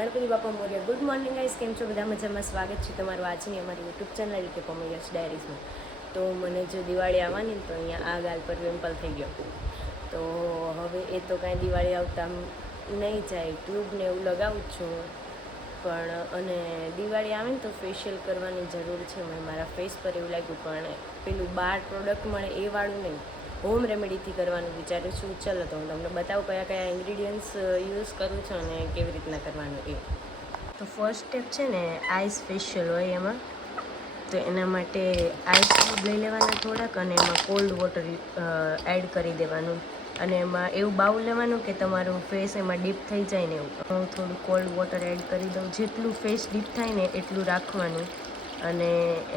ગણપતિ બાપા Morya. Good morning guys, કેમ છો બધા? મજામાં. સ્વાગત છે તમારું આજની અમારી યુટ્યુબ ચેનલ એટલે પમૈયાસ ડાયરીઝમાં. તો મને જો દિવાળી આવવાની ને તો અહીંયા આ ગાલ પર પિમ્પલ થઈ ગયો. તો હવે એ તો કાંઈ દિવાળી આવતા નહીં જાય, ટ્યુબ ને એવું લગાવું જ છું પણ. અને દિવાળી આવે ને તો ફેશિયલ કરવાની જરૂર છે. મને મારા ફેસ પર એવું લાગ્યું, પણ પેલું બહાર પ્રોડક્ટ મળે એ વાળું નહીં, હોમ રેમેડીથી કરવાનું વિચારું છું. ચલો તો હું તમને બતાવું કયા કયા ઇન્ગ્રીડિયન્ટ્સ યુઝ કરું છું અને કેવી રીતના કરવાનું એ. તો ફર્સ્ટ સ્ટેપ છે ને આઈસ ફેશિયલ હોય એમાં. તો એના માટે આઈસ ક્યુબ લઈ લેવાના થોડાક, અને એમાં કોલ્ડ વોટર એડ કરી દેવાનું. અને એમાં એવું બાઉલ લેવાનું કે તમારું ફેસ એમાં ડીપ થઈ જાય ને એવું. હું થોડું કોલ્ડ વોટર એડ કરી દઉં. જેટલું ફેસ ડીપ થાય ને એટલું રાખવાનું, અને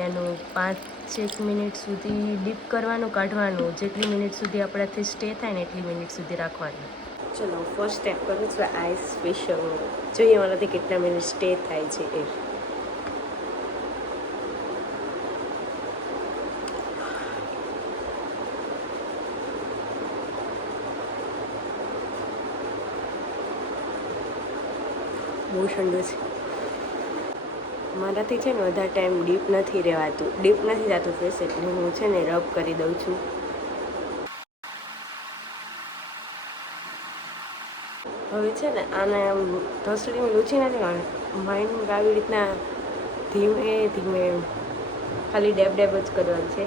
એનું 5-6 મિનિટ સુધી ડીપ કરવાનું, કાઢવાનું. જેટલી મિનિટ સુધી આપણાથી સ્ટે થાય ને એટલી મિનિટ સુધી રાખવાનું. ચલો ફર્સ્ટ સ્ટેપ કરું છું આઈસ ફેશિયલનું. જોઈએ મારાથી કેટલા મિનિટ સ્ટે થાય છે એ. બહુ ઠંડુ છે મારાથી. છે ને વધારે ટાઈમ ડીપ નથી રહેવાતું, ડીપ નથી થતું ફેસ, એટલે હું છે ને રબ કરી દઉં છું. હવે છે ને આને ઢસડીમાં લૂછી નથી કરવાની, માઇન્ડ આવી રીતના ધીમે ધીમે ખાલી ડેબ ડેબ જ કરવાનું છે.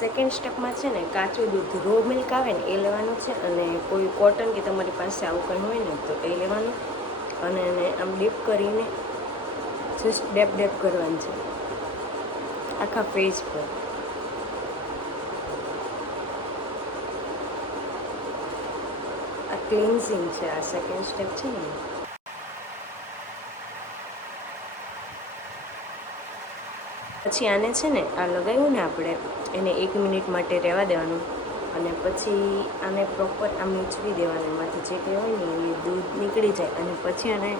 સેકન્ડ સ્ટેપમાં છે ને કાચું દૂધ, રો મિલ્ક આવે ને એ લેવાનું છે, અને કોઈ કોટન કે તમારી પાસે આવું કંઈ હોય ને તો એ લેવાનું, અને એને આમ ડીપ કરીને જસ્ટ ડેબ ડેબ કરવાનું છે આખા ફેસ પર. આ ક્લિન્ઝિંગ છે, આ સેકન્ડ સ્ટેપ છે ને. પછી આને છે ને આ લગાવ્યું ને આપણે, એને 1 મિનિટ માટે રહેવા દેવાનું, અને પછી આને પ્રોપર આમ નીચવી દેવાનું. એમાંથી જે કંઈ હોય ને એ દૂધ નીકળી જાય, અને પછી આને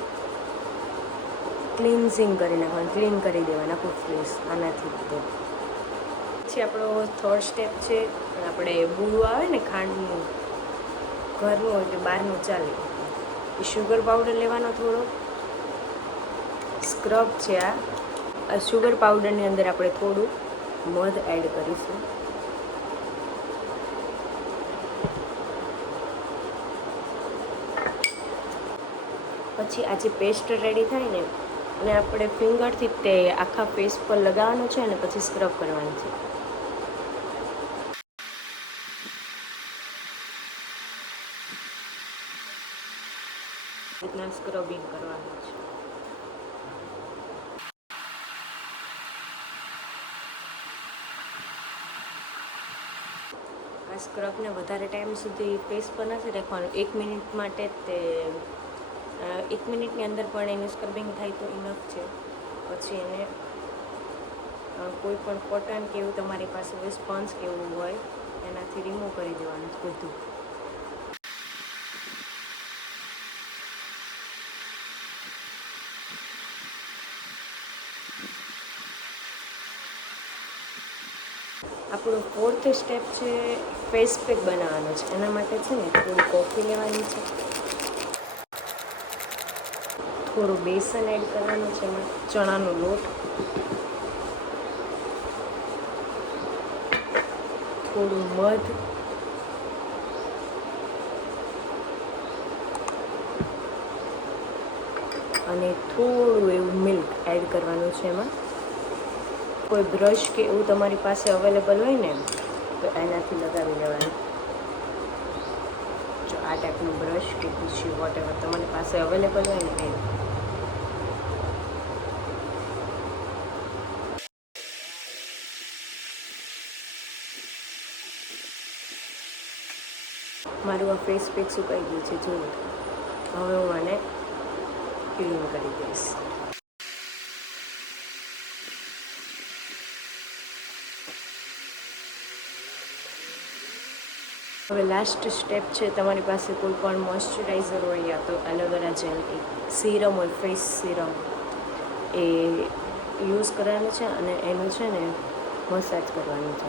ક્લિન્ઝિંગ કરી નાખવાનું, ક્લીન કરી દેવાનું આખું ફેસ આનાથી. તો પછી આપણો થર્ડ સ્ટેપ છે, આપણે બૂળું આવે ને ખાંડનું, ઘરનું હોય કે બહારનું ચાલે, એ શુગર પાવડર લેવાનો થોડો. સ્ક્રબ છે આ શુગર પાવડરની અંદર આપણે થોડું મધ એડ કરીશું. પછી આ જે પેસ્ટ રેડી થાય ને, અને આપણે ફિંગરથી તે આખા ફેસ પર લગાવવાનું છે, અને પછી સ્ક્રબ કરવાનું છે. રીતના સ્ક્રબિંગ કરવાનું છે. આ સ્ક્રબને વધારે ટાઈમ સુધી ફેસ પર નથી રાખવાનું, 1 મિનિટ માટે તે 1 મિનિટની અંદર પણ એનું સ્ક્રબિંગ થાય તો ઇનફ છે. પછી એને કોઈ પણ કોટન કે એવું તમારી પાસે હોય, સ્પંજ કે એવું હોય, એનાથી રિમૂવ કરી દેવાનું બધું. આપણું ફોર્થ સ્ટેપ છે ફેસ પેક બનાવવાનો છે. એના માટે છે ને થોડી કોફી લેવાની છે, થોડું બેસન એડ કરવાનું છે, એમાં ચણાનો લોટ, થોડું મધ, અને થોડું એવું મિલ્ક એડ કરવાનું છે એમાં. કોઈ બ્રશ કે એવું તમારી પાસે અવેલેબલ હોય ને તો એનાથી લગાવી લેવાનું. જો આ ટાઈપનું બ્રશ કે ટીશ્યુ વોટેવર તમારી પાસે અવેલેબલ હોય ને એ. મારું આ ફેસ પેક સુકાઈ ગયું છે, જોયું. હવે હું આને ક્લીન કરી દઈશ. હવે લાસ્ટ સ્ટેપ છે, તમારી પાસે કોઈ પણ મોઇશ્ચરાઇઝર હોય, યા તો એલોવેરા જેલ, સીરમ હોય, ફેસ સીરમ, એ યુઝ કરવાનું છે, અને એનું છે ને મસાજ કરવાનું છે.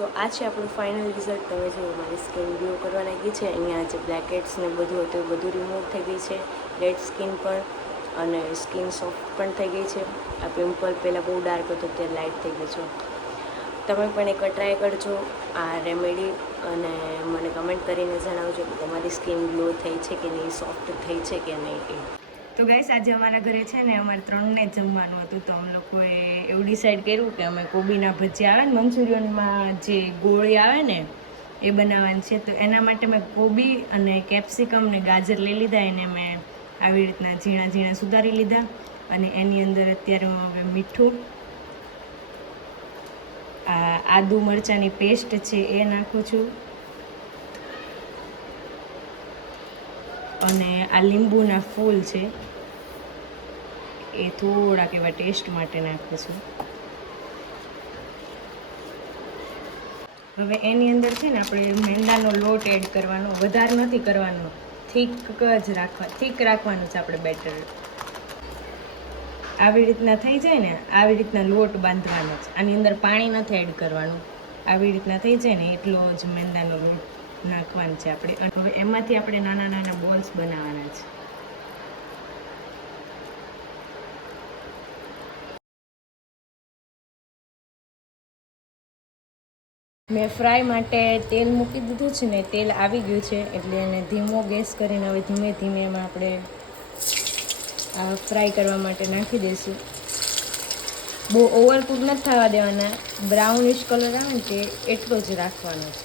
તો આ છે આપણું ફાઇનલ રિઝલ્ટ. તમે જો મારી સ્કિન ગ્લો કરવા લાગી છે. અહીંયા જે બ્લેકેટ્સ ને બધું હતું એ બધું રિમૂવ થઈ ગઈ છે, ડેડ સ્કિન પણ, અને સ્કિન સોફ્ટ પણ થઈ ગઈ છે. આ પિમ્પલ પહેલાં બહુ ડાર્ક હતો, અત્યારે લાઇટ થઈ ગયો છે. તમે પણ એકવાર ટ્રાય કરજો આ રેમેડી, અને મને કમેન્ટ કરીને જણાવજો કે તમારી સ્કિન ગ્લો થઈ છે કે નહીં, સોફ્ટ થઈ છે કે નહીં એ. તો ગાઈસ, આજે અમારા ઘરે છે ને અમારે 3ને જ જમવાનું હતું. તો અમે લોકોએ એવું ડિસાઈડ કર્યું કે અમે કોબીના ભજીયા આવે ને, મંચુરિયનમાં જે ગોળી આવે ને એ બનાવવાની છે. તો એના માટે મેં કોબી અને કેપ્સિકમ ને ગાજર લઈ લીધા. એને મેં આવી રીતના ઝીણા ઝીણા સુધારી લીધા. અને એની અંદર અત્યારે હું હવે મીઠું, આદુ મરચાંની પેસ્ટ છે એ નાખું છું, અને આ લીંબુના ફૂલ છે એ થોડાક એવા ટેસ્ટ માટે નાખું છું. હવે એની અંદર છે ને આપણે મેંદાનો લોટ એડ કરવાનો, વધારે નથી કરવાનો, થીક રાખવાનું છે આપણે બેટર. આવી રીતના થઈ જાય ને, આવી રીતના લોટ બાંધવાનો છે. આની અંદર પાણી નથી એડ કરવાનું. આવી રીતના થઈ જાય ને એટલો જ મેંદાનો લોટ નાખવાનો છે આપણે. અને હવે એમાંથી આપણે નાના નાના બોલ્સ બનાવવાના છે. મેં ફ્રાય માટે તેલ મૂકી દીધું છે ને, તેલ આવી ગયું છે એટલે એને ધીમો ગેસ કરીને હવે ધીમે ધીમે એમાં આપણે આ ફ્રાય કરવા માટે નાખી દઈશું. બહુ ઓવરકુક નથી થવા દેવાના, બ્રાઉનિશ કલર આવે ને તે એટલો જ રાખવાનો છે.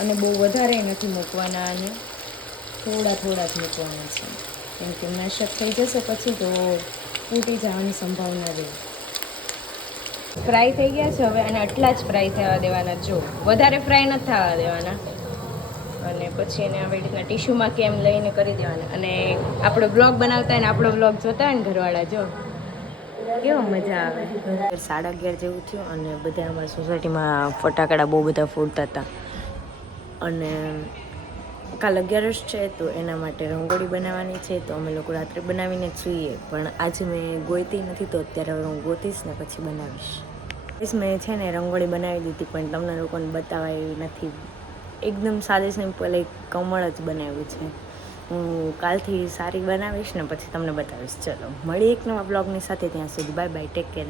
અને બહુ વધારે નથી મૂકવાના, અને થોડા થોડા જ મૂકવાના છે, કેમ કે મેશઅપ થઈ જશે પછી તો ફૂટી જવાની સંભાવના રહે. ફ્રાય થઈ ગયા છે હવે, અને આટલા જ ફ્રાય થવા દેવાના. જો વધારે ફ્રાય નથી થવા દેવાના. અને પછી એને આવી રીતના ટીશ્યુમાં કેમ લઈને કરી દેવાના. અને આપણો બ્લોગ બનાવતા હોય ને આપણો બ્લોગ જોતા હોય ને ઘરવાળા, જો કેવો મજા આવે. 11:30 જેવું થયું, અને બધા અમારી સોસાયટીમાં ફટાકડા બહુ બધા ફૂટતા હતા. અને કાલ 11 છે તો એના માટે રંગોળી બનાવવાની છે. તો અમે લોકો રાત્રે બનાવીને જ સૂઈએ, પણ આજે મેં ગોઈતી નથી, તો અત્યારે હવે હું ગોતીશ ને પછી બનાવીશ. મેં છે ને રંગોળી બનાવી દીધી, પણ તમને લોકોને બતાવાય નથી. એકદમ સાદી સિમ્પલ એક કમળ જ બનાવ્યું છે. હું કાલથી સારી બનાવીશ ને પછી તમને બતાવીશ. ચલો મળીએ એક નવા બ્લોગની સાથે. ત્યાં સુધી બાય બાય, ટેક કેર.